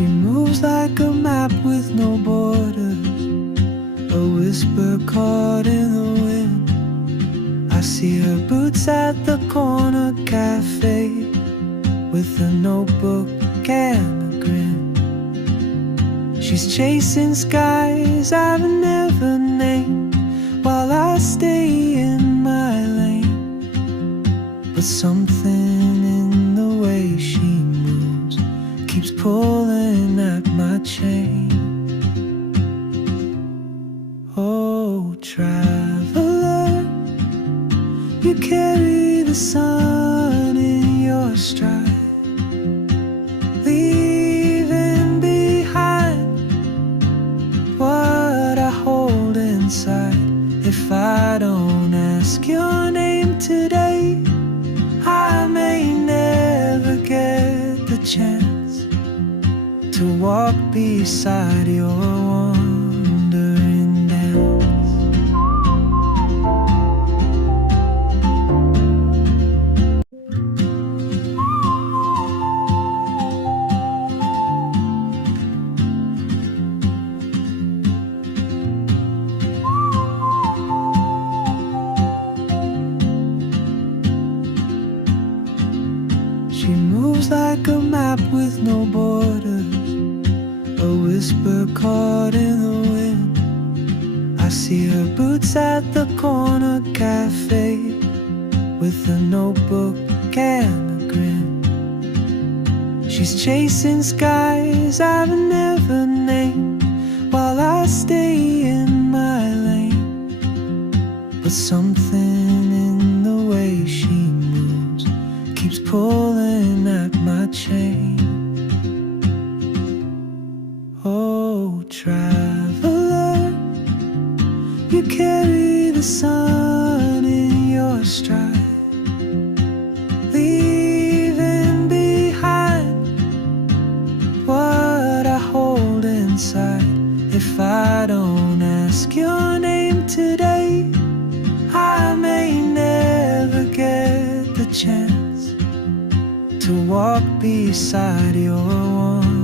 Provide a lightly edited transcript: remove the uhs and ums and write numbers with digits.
She moves like a map with no borders, a whisper caught in the wind. I see her boots at the corner cafe, with a notebook and a grin. She's chasing skies I've never named, while I stay in my lane. But something in the way she moves keeps pulling at my chain. Oh, traveler, you carry the sun in your stride, leaving behind what I hold inside. If I don't ask your name today, I may never get the chance to walk beside your wandering dance. She moves like a map with no borders, a whisper caught in the wind. I see her boots at the corner cafe, with a notebook and a grin. She's chasing skies I've never named, while I stay in my lane. But something in the way she moves keeps pulling at my chain. Oh, traveler, you carry the sun in your stride, leaving behind what I hold inside. If I don't ask your name today, I may never get the chance to walk beside your one.